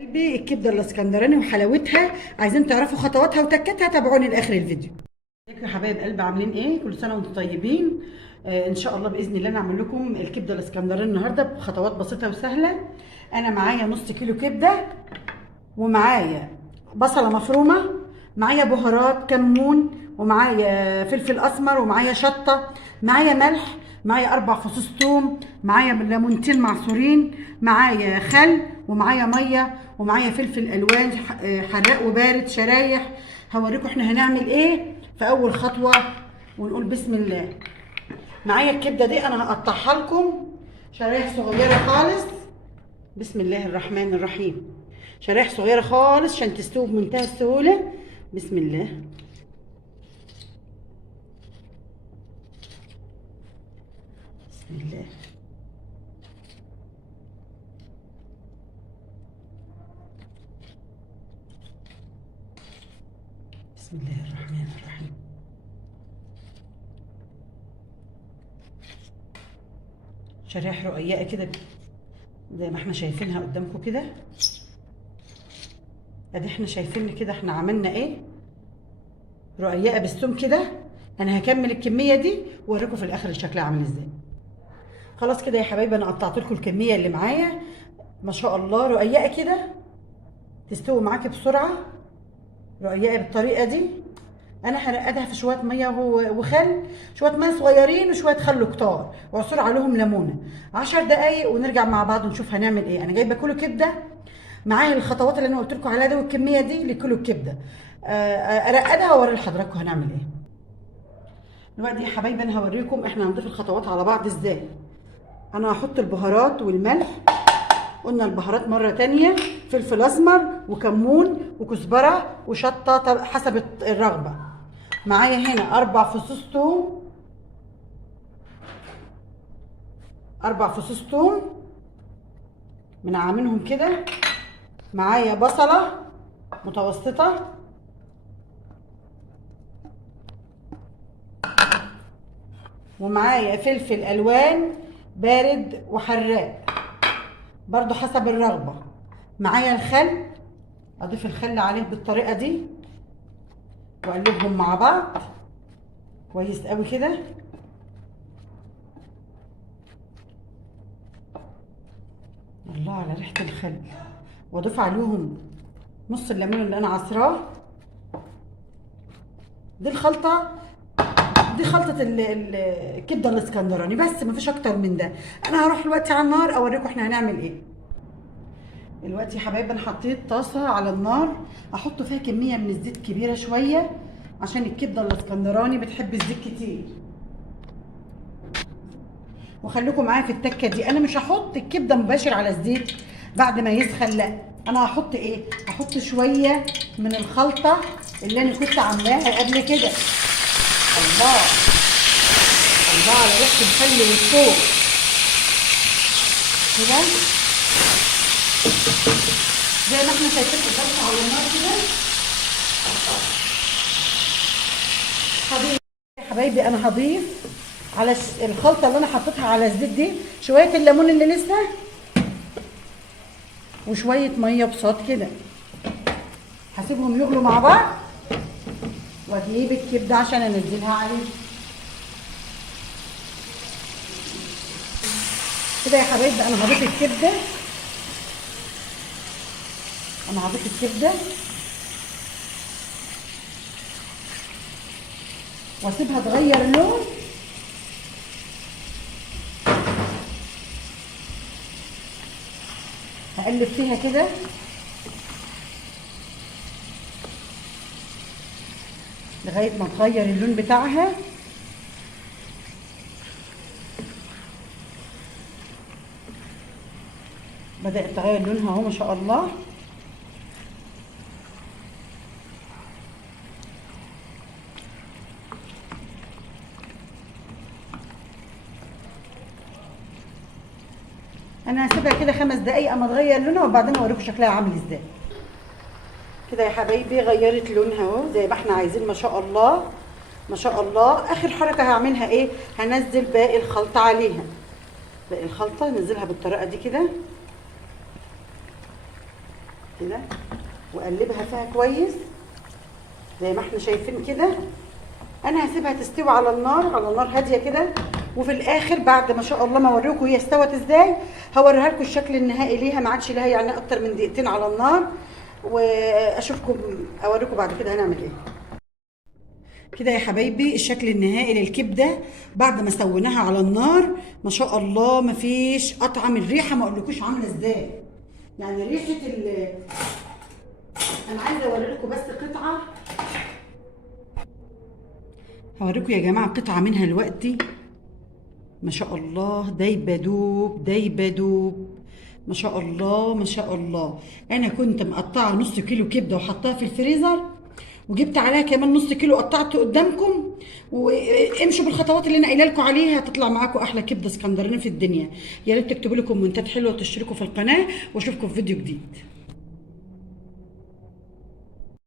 قلبي الكبده الاسكندراني وحلاوتها، عايزين تعرفوا خطواتها وتكاتها، تابعوني لاخر الفيديو. ازيكم يا حبايب قلبي، عاملين ايه؟ كل سنه وانتم طيبين. ان شاء الله باذن الله نعمل لكم الكبده الاسكندراني النهارده بخطوات بسيطه وسهله. انا معايا نص كيلو كبده، ومعايا بصله مفرومه، معايا بهارات كمون، ومعايا فلفل اسمر، ومعايا شطه، معايا ملح، معايا 4 فصوص ثوم، معايا ليمونتين معصورين، معايا خل، ومعايا ميه، ومعايا فلفل الوان حراق وبارد شرايح. هوريكم احنا هنعمل ايه في اول خطوه، ونقول بسم الله. معايا الكبده دي انا هقطعها لكم شرايح صغيره خالص. بسم الله الرحمن الرحيم. شرايح صغيره خالص عشان تستوي بمنتهى السهوله. بسم الله. بسم الله. بسم الله الرحمن الرحيم. شرايح رقيقه كده زي ما احنا شايفينها قدامكم كده. ادي احنا شايفين كده احنا عملنا ايه، رقيقه بالثوم كده. انا هكمل الكميه دي واوريكم في الاخر شكلها عامل ازاي. خلاص كده يا حبايبي، انا قطعت لكم الكميه اللي معايا ما شاء الله رقيقه كده، تستوي معاكي بسرعه. رقيقه بالطريقه دي. انا هرقدها في شويه ميه وخل، شويه ميه صغيرين وشويه خل كتار، واعصر عليهم ليمونه. 10 دقايق ونرجع مع بعض ونشوف هنعمل ايه. انا جايبه كيلو كبده، معايا الخطوات اللي انا قلت لكم عليها دي والكميه دي لكيلو الكبده. ارقدها واوري لحضراتكم هنعمل ايه. دلوقتي يا حبايبي انا هوريكم احنا هنضيف الخطوات على بعض ازاي. انا هحط البهارات والملح، قلنا البهارات مره تانية، فلفل اسمر وكمون وكزبره وشطه حسب الرغبه. معايا هنا 4 فصوص ثوم، 4 فصوص ثوم منعملهم كده. معايا بصله متوسطه، ومعايا فلفل الوان بارد وحراق برضو حسب الرغبه. معايا الخل، اضيف الخل عليه بالطريقه دي واقلبهم مع بعض كويس قوي كده. الله على ريحه الخل. واضيف عليهم نص الليمون اللي انا عصراه. دي الخلطه، دي خلطه الكبده الاسكندراني، بس مفيش اكتر من ده. انا هروح دلوقتي على النار اوريكم احنا هنعمل ايه. دلوقتي يا حبايبي انا حطيت طاسه على النار، احط فيها كميه من الزيت كبيره شويه عشان الكبده الاسكندراني بتحب الزيت كتير. وخليكم معايا في التكه دي، انا مش هحط الكبده مباشر على الزيت بعد ما يسخن، لا انا هحط ايه، هحط شويه من الخلطه اللي انا كنت عاملاها قبل كده. الله، الله على ريحه الخل والثوم كده، زي ما احنا شايفين قدامكم على النار كده. هضيف يا حبايبي، انا هضيف على الخلطه اللي انا حطيتها على الزيت دي شويه الليمون اللي لسه، وشويه ميه بصوت كده. هسيبهم يغلوا مع بعض واجيب الكبده عشان انزلها عليه كده. يا حبايبي انا هضيف الكبده، انا هضيف الكبده واسيبها تغير لون. هقلب فيها كده لغايه ما تغير اللون بتاعها. بدات تغير لونها اهو ما شاء الله. انا هسيبها كده 5 دقايق اما تغير لونها، وبعدين اوريكم شكلها عامل ازاي. كده يا حبايبي غيرت لونها اهو زي ما احنا عايزين ما شاء الله ما شاء الله. اخر حركه هعملها ايه، هنزل باقي الخلطه عليها. باقي الخلطه ننزلها بالطريقه دي كده. كده واقلبها فيها كويس زي ما احنا شايفين كده. انا هسيبها تستوي على النار، على نار هاديه كده، وفي الاخر بعد ما شاء الله ما اوريكم هي استوت ازاي هوريها لكم الشكل النهائي ليها. ما عادش لها يعني اكتر من دقيقتين على النار، واشوفكم اوريكم بعد كده هنعمل ايه. كده يا حبايبي الشكل النهائي للكبده بعد ما سويناها على النار. ما شاء الله ما فيش قطعه من الريحه، ما اقولكوش عامله ازاي. يعني ريحه انا عايزه اوري لكم بس قطعه، هوريكم يا جماعه قطعه منها دلوقتي. ما شاء الله دايبه دوب دايبه دوب، ما شاء الله ما شاء الله. انا كنت مقطعه نص كيلو كبده وحطاها في الفريزر، وجبت عليها كمان نص كيلو قطعته قدامكم. وامشوا بالخطوات اللي انا قايله لكم عليها، هتطلع معاكم احلى كبده اسكندراني في الدنيا. يا ريت تكتبوا لي كومنتات حلوه وتشتركوا في القناه، واشوفكم في فيديو جديد.